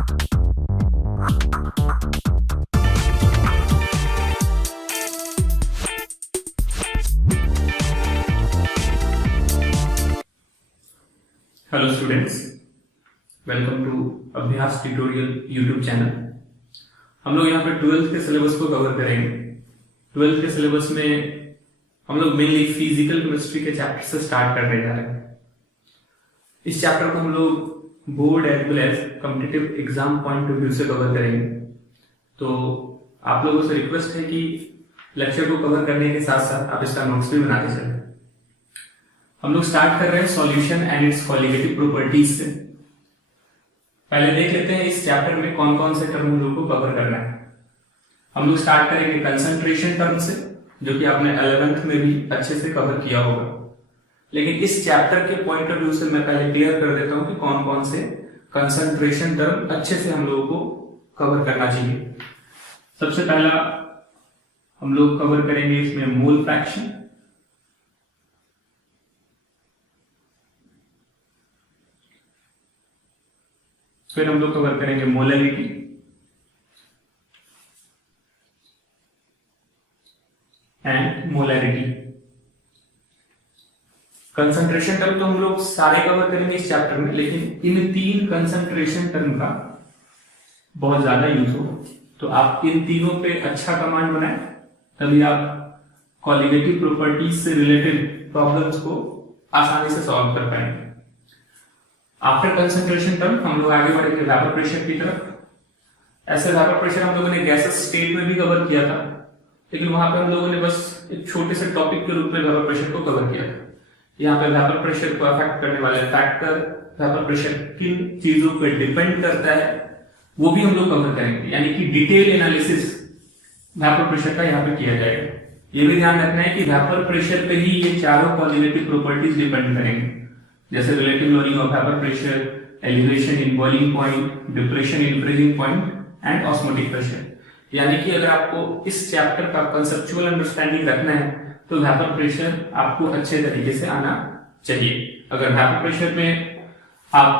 Hello students, welcome to अभ्यास tutorial YouTube channel. हम लोग यहाँ पर 12th के सिलेबस को कवर करेंगे। 12th के सिलेबस में हम लोग मेनली फिजिकल केमिस्ट्री के चैप्टर से स्टार्ट करने जा रहे हैं। इस चैप्टर को हम लोग board as well as competitive exam point of view से कवर करेंगे। तो आप लोगों से रिक्वेस्ट है कि लेक्चर को कवर करने के साथ साथ आप इसका नोट्स भी बनाते चलें। हम लोग स्टार्ट कर रहे हैं solution and it's colligative properties से। पहले देख लेते हैं इस चैप्टर में कौन कौन से टर्म हम लोग को कवर करना है। हम लोग स्टार्ट करेंगे कंसंट्रेशन टर्म से, जो कि आपने 11th में भी अच्छे से कवर किया होगा। लेकिन इस चैप्टर के पॉइंट ऑफ व्यू से मैं पहले क्लियर कर देता हूं कि कौन कौन से कंसंट्रेशन टर्म अच्छे से हम लोगों को कवर करना चाहिए। सबसे पहला हम लोग कवर करेंगे इसमें मोल फ्रैक्शन, फिर हम लोग कवर करेंगे molarity, and molarity. Concentration term तो हम लोग सारे कवर करेंगे इस चैप्टर में, लेकिन इन 3 कंसंट्रेशन टर्म का बहुत ज्यादा यूज होगा। तो आप इन तीनों पे अच्छा कमांड बनाएं, तभी आप कॉलिगेटिव प्रॉपर्टीज से रिलेटेड प्रॉब्लम्स को आसानी से सॉल्व कर पाएंगे। आफ्टर कंसंट्रेशन टर्म हम लोग आगे बढ़ेंगे वेपर प्रेशर की तरफ। ऐसे वेपर प्रेशर हम लोगों ने गैसेस स्टेट में भी कवर किया था, लेकिन वहां पे हम लोगों ने बस एक छोटे से टॉपिक के रूप में वेपर प्रेशर को कवर किया था। यहाँ पे वेपर प्रेशर को अफेक्ट करने वाले फैक्टर, वेपर प्रेशर किन चीजों पर डिपेंड करता है, वो भी हम लोग कवर करेंगे। यानी कि डिटेल एनालिसिस वेपर प्रेशर का यहाँ पे किया जाएगा। ये भी ध्यान रखना है कि वेपर प्रेशर पे ही ये चारों कॉलिगेटिव प्रॉपर्टीज डिपेंड करेंगे, जैसे relative lowering of vapour pressure, elevation in boiling point, depression in freezing point and osmotic pressure. यानी कि अगर आपको इस चैप्टर का कंसेप्चुअल अंडरस्टैंडिंग रखना है तो वेपर प्रेशर आपको अच्छे तरीके से आना चाहिए। अगर वेपर प्रेशर में आप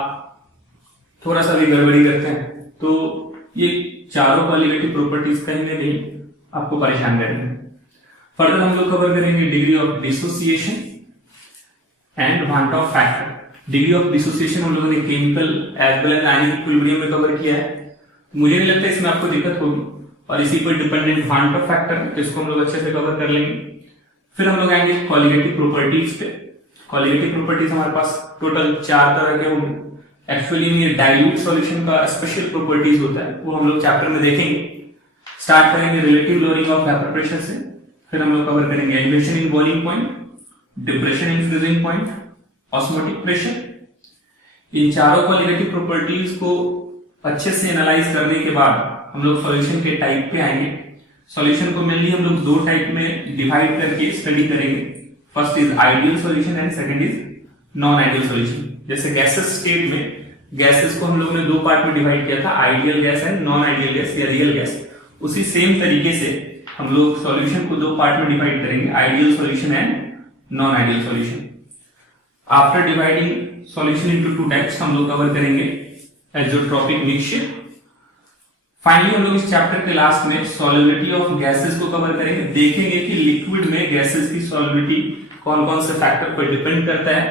थोड़ा सा भी गड़बड़ी करते हैं तो ये चारों कॉलिगेटिव प्रॉपर्टीज कहीं ना कहीं आपको परेशान करेंगे। फर्दर हम लोग कवर करेंगे degree of dissociation and van't Hoff factor. Degree of dissociation हम लोगों ने chemical as well as ionic equilibrium में कवर किया है। मुझे नहीं लगता इसमें आपको दिक्कत होगी। और इसी पर डिपेंडेंट वांट ऑफ फैक्टर, इसको हम लोग अच्छे से कवर कर लेंगे। फिर हम लोग आएंगे कॉलिगेटिव प्रॉपर्टीज पे। कॉलिगेटिव प्रॉपर्टीज हमारे पास टोटल 4 तरह के होंगे। एक्चुअली में डाइल्यूट सॉल्यूशन का स्पेशल प्रॉपर्टीज होता है, वो हम लोग चैप्टर में देखेंगे। स्टार्ट करेंगे relative lowering of vapour pressure से, फिर हम लोग कवर करेंगे elevation in boiling point, depression in freezing point, osmotic pressure. इन चारों कॉलिगेटिव प्रॉपर्टीज को अच्छे से एनालाइज करने के बाद हम लोग सॉल्यूशन के टाइप पे आएंगे। सॉल्यूशन को मेनली हम लोग 2 टाइप में डिवाइड करके स्टडी करेंगे। First is ideal solution and second is non ideal solution. जैसे गैसेस स्टेट में गैसेस को हम लोगों ने 2 पार्ट में डिवाइड किया था, ideal gas and non ideal gas या रियल गैस। उसी सेम तरीके से हम लोग सॉल्यूशन को 2 पार्ट में डिवाइड करेंगे, ideal solution and non ideal solution. After dividing solution into 2 types हम लोग कवर करेंगे एज़ोट्रोपिक मिक्सचर। फाइनली हम लोग इस चैप्टर के लास्ट में सॉल्युबिलिटी ऑफ गैसेस को कवर करेंगे। देखेंगे कि लिक्विड में गैसेस की सॉल्युबिलिटी कौन कौन से फैक्टर पर डिपेंड करता है,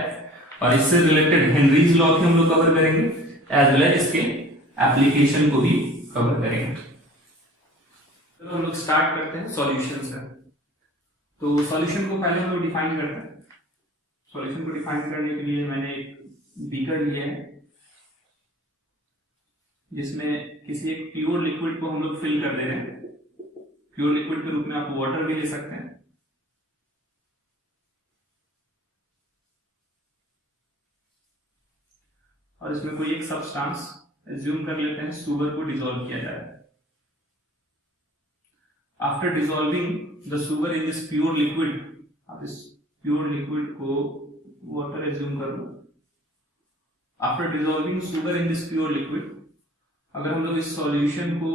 और इससे रिलेटेड हेनरीज लॉ को हम लोग कवर करेंगे, एज वेल एज इसके एप्लीकेशन को भी कवर करेंगे। तो हम लोग स्टार्ट करते हैं सॉल्यूशन से। तो सॉल्यूशन को पहले हम लोग डिफाइन करते हैं। सॉल्यूशन को डिफाइन करने के लिए मैंने एक बीकर लिया है, जिसमें किसी एक प्योर लिक्विड को हम लोग फिल कर दे रहे हैं। प्योर लिक्विड के रूप में आप वाटर भी ले सकते हैं। और इसमें कोई एक सब्सटेंस एज्यूम कर लेते हैं, सुगर को डिसॉल्व किया जाए। After dissolving the sugar in this pure liquid, आप इस प्योर लिक्विड को वाटर एज्यूम कर लो। After dissolving sugar in this pure liquid, अगर हम लोग इस सॉल्यूशन को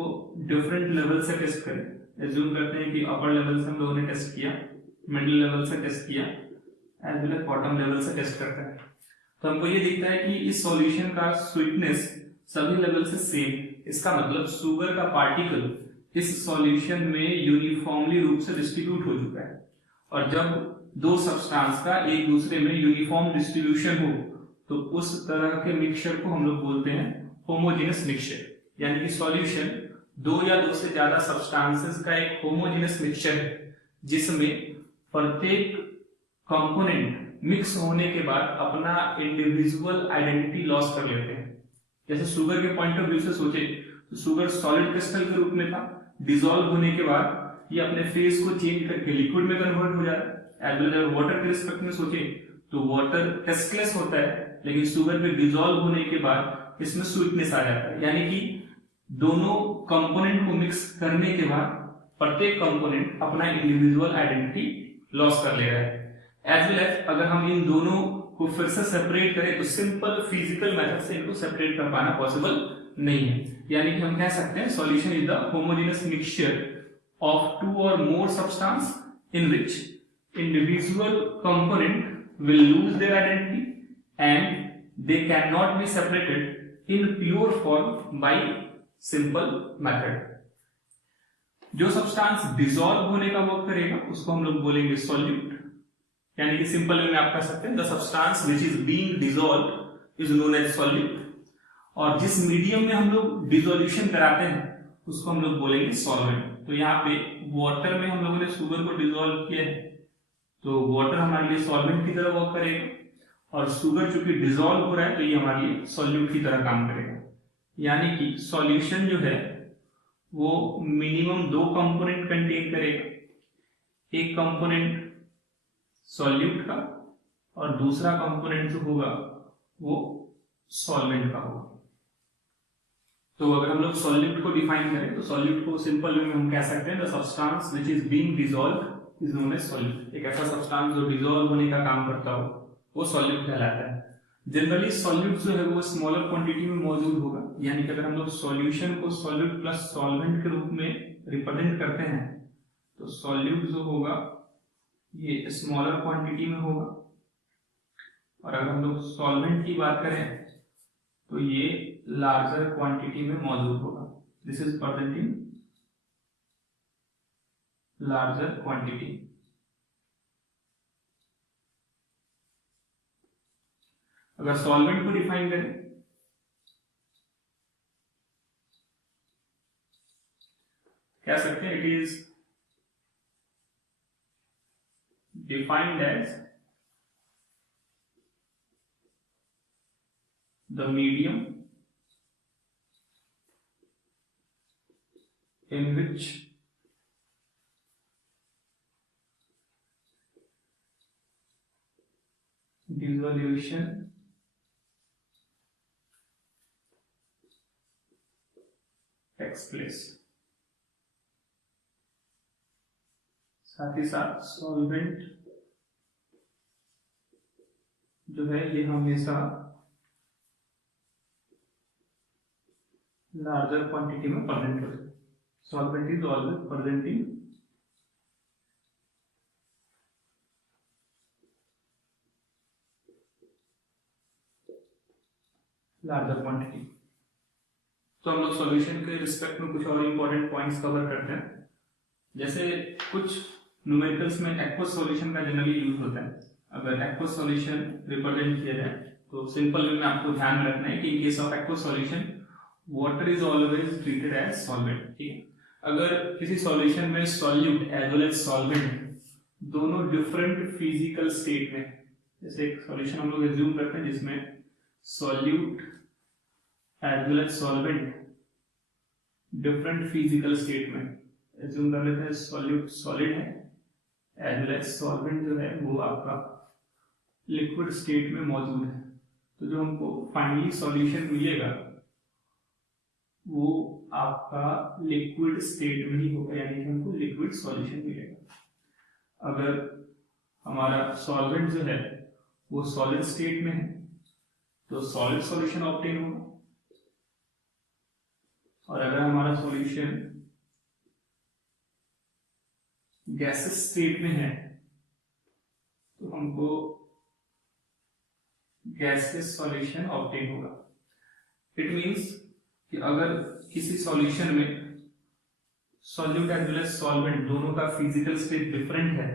डिफरेंट लेवल से टेस्ट करें, एज्यूम करते हैं कि अपर लेवल से हम लोगों ने टेस्ट किया, मिडिल लेवल से टेस्ट किया, as well as bottom level से टेस्ट करते हैं, तो हमको ये दिखता है कि इस सॉल्यूशन का स्वीटनेस सभी लेवल से सेम। इसका मतलब शुगर का पार्टिकल इस सॉल्यूशन में यूनिफॉर्मली रूप से डिस्ट्रीब्यूट हो चुका है। और जब दो सब्सटेंस का एक दूसरे में यूनिफॉर्म डिस्ट्रीब्यूशन हो तो उस तरह के मिक्सचर को हम लोग बोलते हैं होमोजेनस मिक्सचर। यानी कि सॉल्यूशन दो या दो से ज्यादा सब्सटेंसेस का एक होमोजेनस मिक्सचर है जिसमें प्रत्येक कंपोनेंट मिक्स होने के बाद अपना इंडिविजुअल आइडेंटिटी लॉस कर लेते हैं। जैसे शुगर के पॉइंट ऑफ व्यू से सोचे तो शुगर सॉलिड क्रिस्टल के रूप में था, डिसॉल्व होने के बाद ये अपने फेस को चेंज करके लिक्विड में कन्वर्ट हो जा रहा है। एज वेल एज वाटर के रिस्पेक्ट में सोचे तो वाटर टेस्टलेस होता है, लेकिन शुगर में डिसॉल्व होने के बाद इसमें स्वीटनेस आ जाता है। यानी कि दोनों कंपोनेंट को मिक्स करने के बाद प्रत्येक कंपोनेंट अपना इंडिविजुअल आइडेंटिटी लॉस कर ले रहा है। एज वेल एज अगर हम इन दोनों को फिर से सेपरेट करें तो सिंपल फिजिकल मेथड से इनको सेपरेट कर पाना पॉसिबल नहीं है। यानी कि हम कह सकते हैं solution is the homogeneous mixture of two और more substance in which individual component will lose their identity and they cannot be separated in pure form by simple method। जो सब्सटेंस डिसॉल्व होने का वर्क करेगा उसको हम लोग बोलेंगे solute. यानी कि सिंपल वे में आप कह सकते हैं the substance which is being dissolved is known as solute. और जिस मीडियम में हम लोग डिसोल्यूशन कराते हैं उसको हम लोग बोलेंगे सॉल्वेंट। तो यहाँ पे वाटर में हम लोगों ने शुगर को डिसॉल्व किया है तो वाटर हमारे लिए सॉल्वेंट की तरह वर्क करेगा और शुगर चूंकि डिसॉल्व हो रहा है तो ये हमारे लिए सॉल्यूट की तरह काम करेगा। यानी कि सॉल्यूशन जो है वो मिनिमम दो कंपोनेंट कंटेन करेगा, एक कंपोनेंट सॉल्यूट का और दूसरा कंपोनेंट जो होगा वो सॉल्वेंट का होगा। तो अगर हम लोग सॉल्यूट को डिफाइन करें तो सॉल्यूट को सिंपल वे में हम कह सकते हैं the substance which is being dissolved is known as solute. एक ऐसा सब्सटेंस जो डिसॉल्व होने का काम करता हो वो सॉल्यूट कहलाता है। जनरली सॉल्यूट जो है वो स्मॉलर क्वांटिटी में मौजूद होगा। यानी कि अगर हम लोग सॉल्यूशन को सॉल्यूट प्लस सॉल्वेंट के रूप में रिप्रेजेंट करते हैं तो सॉल्यूट जो होगा ये स्मॉलर क्वांटिटी में होगा और अगर हम लोग सॉल्वेंट की बात करें तो ये लार्जर क्वांटिटी में मौजूद होगा। This is presenting larger quantity. अगर सॉल्वेंट को डिफाइन करें कह सकते हैं it is defined as the medium in which dissolution takes place। साथ ही साथ सॉल्वेंट जो है ये हमेशा लार्जर क्वांटिटी में प्रेजेंट होता है। Solvent is always present in larger quantity। तो हम लोग सॉल्यूशन के रिस्पेक्ट में कुछ और इंपॉर्टेंट पॉइंट्स कवर करते हैं। जैसे कुछ न्यूमेरिकल्स में एक्वस सॉल्यूशन का जनरली यूज होता है। अगर एक्वस सॉल्यूशन रिप्रेजेंट किया जाए तो सिंपल वे में आपको ध्यान में रखना है कि in case of aqueous solution water is always treated as solvent. ठीक है, अगर किसी सॉल्यूशन में solute as well as solvent दोनों डिफरेंट फिजिकल स्टेट में, जैसे एक सॉल्यूशन हम लोग एज्यूम करते हैं जिसमें solute as well as solvent different physical state में, एज्यूम कर लेते हैं सॉल्यूट सॉलिड है एज वेल एज सॉल्वेंट जो है वो आपका लिक्विड स्टेट में मौजूद है। तो जो हमको फाइनली सॉल्यूशन मिलेगा वो आपका लिक्विड स्टेट में ही होगा, यानी कि हमको लिक्विड सॉल्यूशन मिलेगा। अगर हमारा सॉल्वेंट जो है वो सॉलिड स्टेट में है तो सॉलिड सॉल्यूशन ऑब्टेन होगा और अगर हमारा सॉल्यूशन गैसेस स्टेट में है तो हमको गैसेस सॉल्यूशन ऑब्टेन होगा। इट मीन्स कि अगर किसी सॉल्यूशन में solute as well as solvent दोनों का फिजिकल स्टेट डिफरेंट है,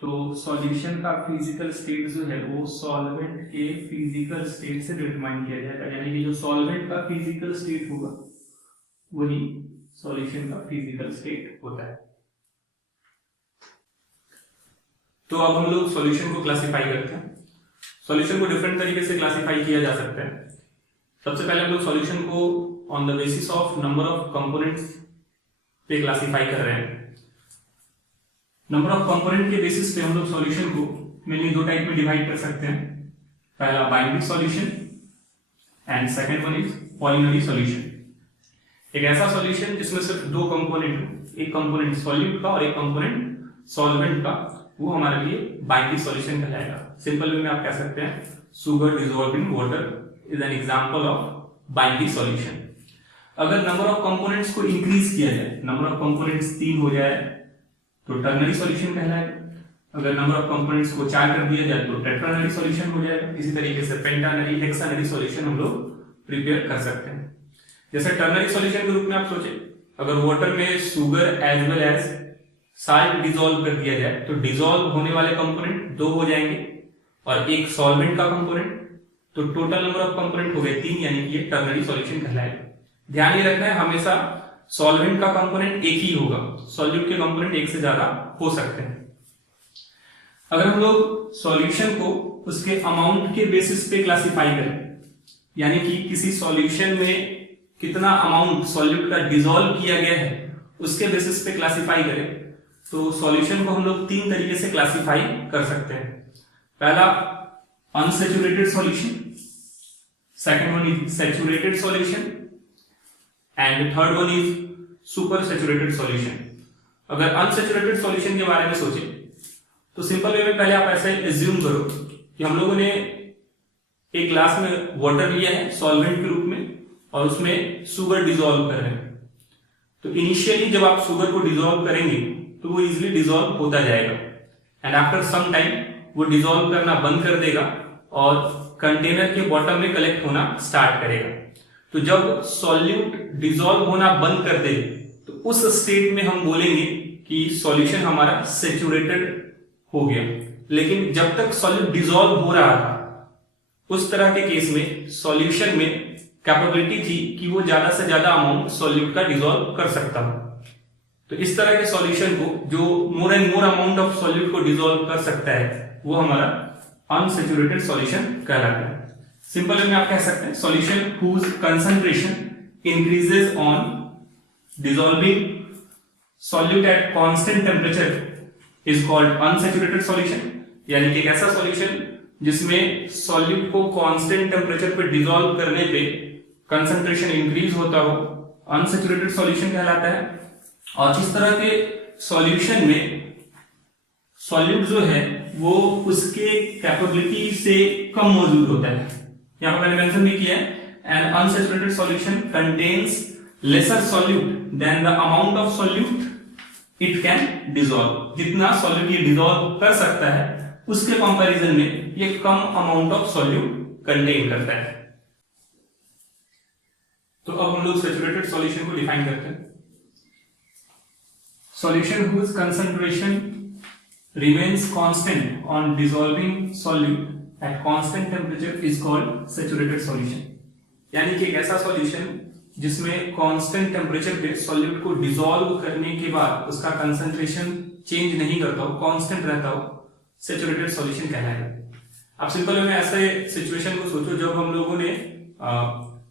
तो सॉल्यूशन का फिजिकल स्टेट जो है वो सॉल्वेंट के फिजिकल स्टेट से डिटरमाइन किया जाएगा। यानी कि जो सॉल्वेंट का फिजिकल स्टेट होगा वही सॉल्यूशन का फिजिकल स्टेट होता है। तो अब हम लोग सॉल्यूशन को क्लासिफाई करते हैं। सॉल्यूशन को डिफरेंट तरीके से क्लासिफाई किया जा सकता है। सबसे पहले हम लोग सॉल्यूशन को on the basis of number of components पे क्लासिफाई कर रहे हैं। नंबर ऑफ कंपोनेंट के बेसिस पे हम लोग सॉल्यूशन को मेनली दो टाइप में डिवाइड कर सकते हैं। पहला binary solution and second one is polynary solution. एक ऐसा सॉल्यूशन जिसमें सिर्फ दो कंपोनेंट हो, एक कंपोनेंट सॉल्यूट का और एक कंपोनेंट सॉल्वेंट का, वो हमारे लिए बाइनरी सॉल्यूशन कहलाएगा। सिंपल वे में आप कह सकते हैं sugar dissolved in water is an example of binary solution. अगर नंबर ऑफ कंपोनेंट्स को इंक्रीज किया जाए, नंबर ऑफ कंपोनेंट्स 3 हो जाए तो टर्नरी सॉल्यूशन कहलाएगा। अगर नंबर ऑफ कंपोनेंट्स को 4 कर दिया जाए तो टेट्रानरी सॉल्यूशन हो जाएगा। इसी तरीके से पेंटानरी, हेक्सानरी सॉल्यूशन हम लोग प्रिपेयर कर सकते हैं। जैसे टर्नरी सॉल्यूशन के रूप में आप सोचे, अगर वाटर में sugar as well as salt dissolve कर दिया जाए तो डिसॉल्व होने वाले कंपोनेंट 2 हो जाएंगे और एक सॉल्वेंट का कंपोनेंट, तो टोटल नंबर ऑफ कंपोनेंट हो गए 3, यानी कि ये टर्नरी सॉल्यूशन कहलाएगा। ध्यान ये रखना है हमेशा सॉल्वेंट का कंपोनेंट एक ही होगा, सॉल्यूट के कंपोनेंट एक से ज्यादा हो सकते हैं। अगर हम लोग सॉल्यूशन को उसके अमाउंट के बेसिस पे क्लासिफाई करें, यानी कि किसी सॉल्यूशन में कितना अमाउंट सॉल्यूट का डिसॉल्व किया गया है उसके बेसिस पे क्लासिफाई करें, तो सॉल्यूशन को हम लोग 3 तरीके से क्लासिफाई कर सकते हैं। पहला unsaturated solution, second one is saturated solution and third one is super saturated solution. अगर अनसैचुरेटेड सॉल्यूशन के बारे में सोचे तो सिंपल वे में पहले आप ऐसे एज्यूम करो कि हम लोगों ने एक ग्लास में वाटर लिया है सॉल्वेंट के रूप में और उसमें शुगर डिसॉल्व कर रहे हैं। तो इनिशियली जब आप शुगर को डिसॉल्व करेंगे तो वो इजीली डिसॉल्व होता जाएगा एंड आफ्टर सम टाइम वो डिसॉल्व करना बंद कर देगा और कंटेनर के बॉटम में कलेक्ट होना स्टार्ट करेगा। तो जब सॉल्यूट डिसॉल्व होना बंद कर दे तो उस स्टेट में हम बोलेंगे कि सॉल्यूशन हमारा सैचुरेटेड हो गया। लेकिन जब तक सॉल्यूट डिसॉल्व हो रहा था उस तरह के केस में सॉल्यूशन में कैपेबिलिटी थी कि वो ज्यादा से ज्यादा अमाउंट सॉल्यूट का डिसॉल्व कर सकता हो। तो इस तरह के सॉल्यूशन को जो more and more amount of solute को डिसॉल्व कर सकता है वो हमारा अनसैचुरेटेड सॉल्यूशन कहलाता है। सिंपल में आप कह सकते हैं solution whose concentration increases on dissolving solute at constant temperature is called unsaturated solution. यानी कि एक ऐसा सॉल्यूशन जिसमें सॉल्यूट को कांस्टेंट टेम्परेचर पे डिसॉल्व करने पे कंसंट्रेशन इंक्रीज होता हो अनसैचुरेटेड सॉल्यूशन कहलाता है। और जिस तरह के सॉल्यूशन में सॉल्यूट जो है वो उसके कैपेबिलिटी से कम मौजूद होता है, यहां पर मैंने मेंशन भी किया है an unsaturated solution contains lesser solute than the amount of solute it can dissolve. जितना सॉल्यूट ये डिसॉल्व कर सकता है उसके कंपैरिजन में ये कम अमाउंट ऑफ सॉल्यूट कंटेन करता है। तो अब हम लोग सैचुरेटेड सॉल्यूशन को डिफाइन करते हैं। Solution whose concentration remains constant on dissolving solute at constant temperature is called saturated solution। यानी कि एक ऐसा सॉल्यूशन जिसमें कांस्टेंट टेम्परेचर पे सॉल्यूट को डिसॉल्व करने के बाद उसका कंसंट्रेशन चेंज नहीं करता हो, कांस्टेंट रहता हो, सैचुरेटेड सॉल्यूशन कहलाएगा। आप सिंपल में ऐसे सिचुएशन को सोचो जब हम लोगों ने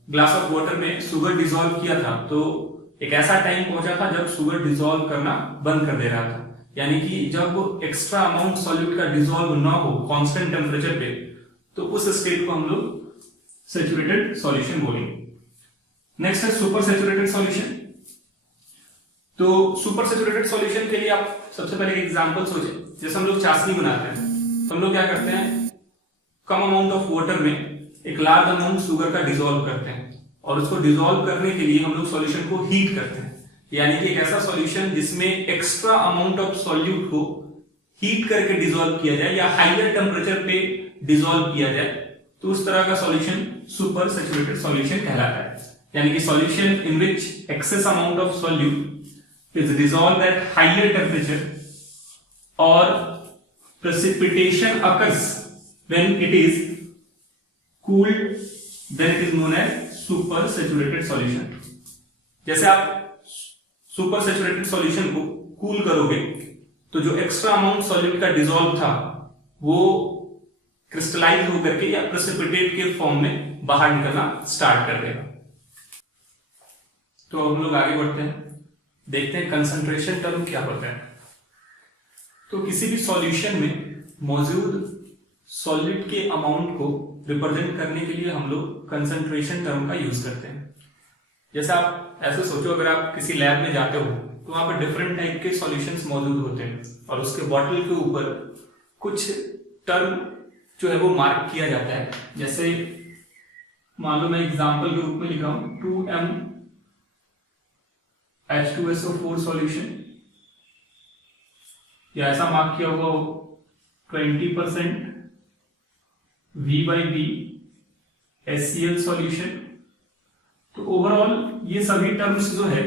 ग्लास ऑफ वाटर में शुगर डिसॉल्व किया था तो एक ऐसा टाइम पहुंचा था जब शुगर डिसॉल्व करना बंद कर दे रहा था। यानी कि जब एक्स्ट्रा अमाउंट सॉल्यूट का डिसॉल्व ना हो कांस्टेंट टेम्परेचर पे तो उस स्टेट को हम लोग सैचुरेटेड सॉल्यूशन बोलेंगे। नेक्स्ट है सुपर सैचुरेटेड सॉल्यूशन। तो सुपर सैचुरेटेड सॉल्यूशन के लिए आप सबसे पहले एक एग्जांपल सोचे, जैसे हम लोग चाशनी बनाते हैं तो हम लोग क्या करते हैं कम अमाउंट ऑफ वाटर में एक लार्ज अमाउंट शुगर का डिसॉल्व करते हैं और उसको डिसॉल्व करने के लिए हम लोग सॉल्यूशन को हीट करते हैं। यानी कि एक ऐसा सॉल्यूशन जिसमें एक्स्ट्रा अमाउंट ऑफ सॉल्यूट को हीट करके डिसॉल्व किया जाए या हाइयर टेम्परेचर पे डिसॉल्व किया जाए तो उस तरह का सॉल्यूशन सुपर सैचुरेटेड सॉल्यूशन कहलाता है। यानी कि solution in which excess amount of solute is dissolved at higher temperature और precipitation occurs when it is cooled, then it is known as super saturated solution। जैसे आप सुपर सैचुरेटेड सॉल्यूशन को cool करोगे तो जो एक्स्ट्रा अमाउंट सॉल्यूट का dissolve था वो क्रिस्टलाइज होकर के या प्रेसिपिटेट के फॉर्म में बाहर निकलना स्टार्ट कर देगा। तो हम लोग आगे बढ़ते हैं, देखते हैं कंसंट्रेशन टर्म क्या होता है। तो किसी भी सॉल्यूशन में मौजूद सॉलिड के अमाउंट को रिप्रेजेंट करने के लिए हम लोग कंसंट्रेशन टर्म का यूज करते हैं। जैसे आप ऐसे सोचो, अगर आप किसी लैब में जाते हो तो वहां पर डिफरेंट टाइप के सॉल्यूशंस मौजूद होते हैं और उसके बॉटल के ऊपर कुछ टर्म जो है वो मार्क किया जाता है। जैसे मान लो मैं एग्जांपल के रूप में लिख रहा हूं 2m H2SO4 सॉल्यूशन, या ऐसा मार्क किया हुआ हो 20% V/B HCl सॉल्यूशन। तो ओवरऑल ये सभी टर्म्स जो है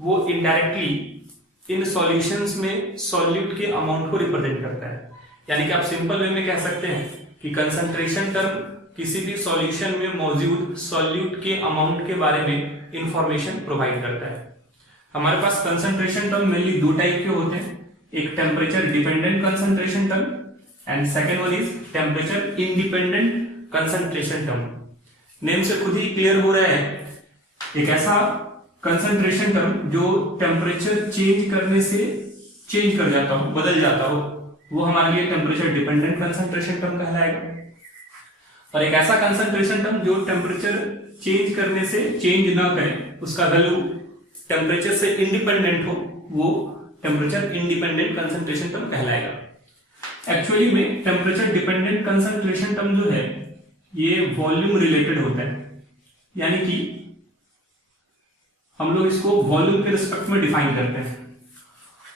वो इनडायरेक्टली इन सॉल्यूशंस में सॉल्यूट के अमाउंट को रिप्रेजेंट करता है। यानी कि आप सिंपल वे में कह सकते हैं कि कंसंट्रेशन टर्म किसी भी सॉल्यूशन में मौजूद सॉल्यूट के अमाउंट के बारे में इंफॉर्मेशन प्रोवाइड करता है। हमारे पास कंसंट्रेशन टर्म मेनली दो टाइप के होते हैं, एक temperature dependent concentration term and second one is temperature independent concentration term. Name से खुद ही क्लियर हो रहा है, एक ऐसा कंसंट्रेशन टर्म जो टेम्परेचर चेंज करने से चेंज कर जाता हो, बदल जाता हो, वो हमारे लिए टेम्परेचर डिपेंडेंट कंसंट्रेशन टर्म कहलाएगा। और एक ऐसा कंसंट्रेशन टर्म जो टेम्परेचर चेंज करने से चेंज ना करे, उसका वैल्यू टेम्परेचर से इंडिपेंडेंट हो, वो टेम्परेचर इंडिपेंडेंट कंसंट्रेशन टर्म कहलाएगा। एक्चुअली में टेम्परेचर डिपेंडेंट कंसंट्रेशन टर्म जो है ये वॉल्यूम रिलेटेड होता है, यानी कि हम लोग इसको वॉल्यूम के रिस्पेक्ट में डिफाइन करते हैं।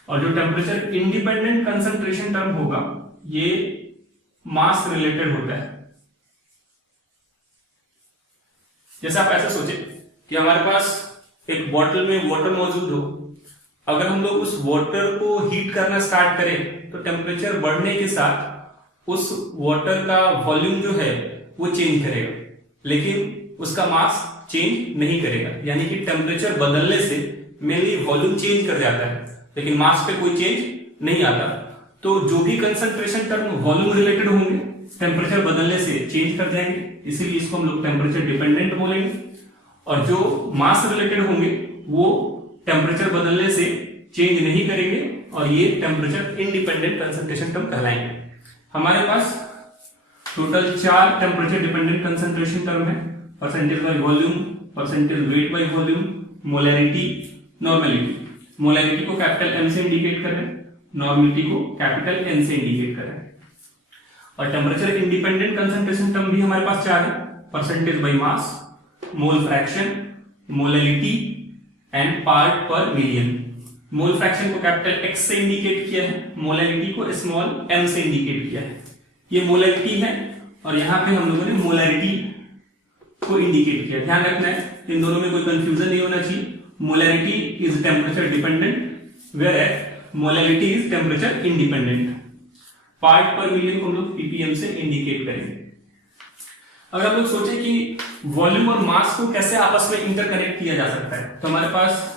और जो टेम्परेचर इंडिपेंडेंट कंसंट्रेशन टर्म होगा ये मास रिलेटेड होता है। जैसे आप ऐसे सोचे कि हमारे पास एक बॉटल में वाटर मौजूद हो, अगर हम लोग उस वाटर को हीट करना स्टार्ट करें तो टेम्परेचर बढ़ने के साथ उस वाटर का वॉल्यूम जो है वो चेंज करेगा, लेकिन उसका मास चेंज नहीं करेगा। यानी कि टेम्परेचर बदलने से मेनली वॉल्यूम चेंज कर जाता है, लेकिन मास पे कोई चेंज नहीं आता। तो जो भी कंसंट्रेशन टर्म वॉल्यूम रिलेटेड होंगे टेम्परेचर बदलने से चेंज कर जाएंगे, इसीलिए इसको हम लोग टेम्परेचर डिपेंडेंट बोलेंगे। और जो मास रिलेटेड होंगे वो टेम्परेचर बदलने से चेंज नहीं करेंगे और ये टेम्परेचर इंडिपेंडेंट कंसंट्रेशन टर्म कहलाएंगे। हमारे पास total 4 temperature dependent concentration term है, percentage by volume, percentage weight by volume, molarity, normality. Molarity को कैपिटल M से इंडिकेट कर रहे हैं, नॉर्मेलिटी को कैपिटल N से इंडिकेट कर रहे हैं। और टेम्परेचर इंडिपेंडेंट कंसंट्रेशन टर्म भी हमारे पास 4 है, percentage by mass, mole fraction, molarity and part per million. Mole fraction को कैपिटल X से इंडिकेट किया है, मोलैरिटी को स्मॉल m से इंडिकेट किया है। ये मोलैरिटी है और यहाँ पे हम लोगों ने मोलैरिटी को इंडिकेट किया। ध्यान रखना है, इन दोनों में कोई कंफ्यूजन नहीं होना चाहिए। Molarity is temperature dependent whereas molarity is temperature independent. Part per million को हम लोग ppm से इंडिकेट करेंगे। अगर आप लोग सोचे कि वॉल्यूम और मास को कैसे आपस में इंटरकनेक्ट किया जा सकता है, तो हमारे पास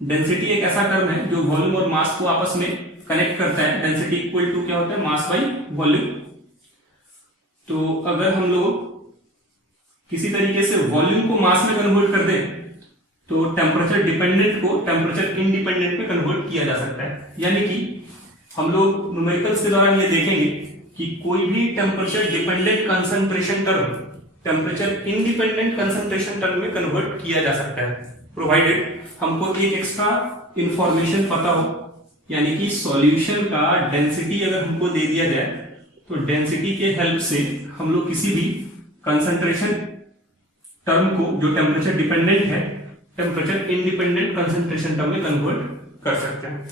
डेंसिटी एक ऐसा टर्म है जो वॉल्यूम और मास को आपस में कनेक्ट करता है। डेंसिटी इक्वल टू क्या होता है, मास बाई वॉल्यूम। तो अगर हम लोग किसी तरीके से वॉल्यूम को मास में कन्वर्ट कर दें तो टेम्परेचर डिपेंडेंट को टेम्परेचर इंडिपेंडेंट में कन्वर्ट किया जा सकता है। यानी कि हम लोग न्यूमेरिकल्स के दौरान ये देखेंगे कि कोई भी temperature dependent concentration term temperature independent concentration term में कन्वर्ट किया जा सकता है, प्रोवाइडेड हमको एक एक्स्ट्रा इंफॉर्मेशन पता हो। यानी कि सॉल्यूशन का डेंसिटी अगर हमको दे दिया जाए तो डेंसिटी के हेल्प से हम लोग किसी भी कंसंट्रेशन टर्म को जो टेम्परेचर डिपेंडेंट है टेम्परेचर इंडिपेंडेंट कंसंट्रेशन टर्म में कन्वर्ट कर सकते हैं।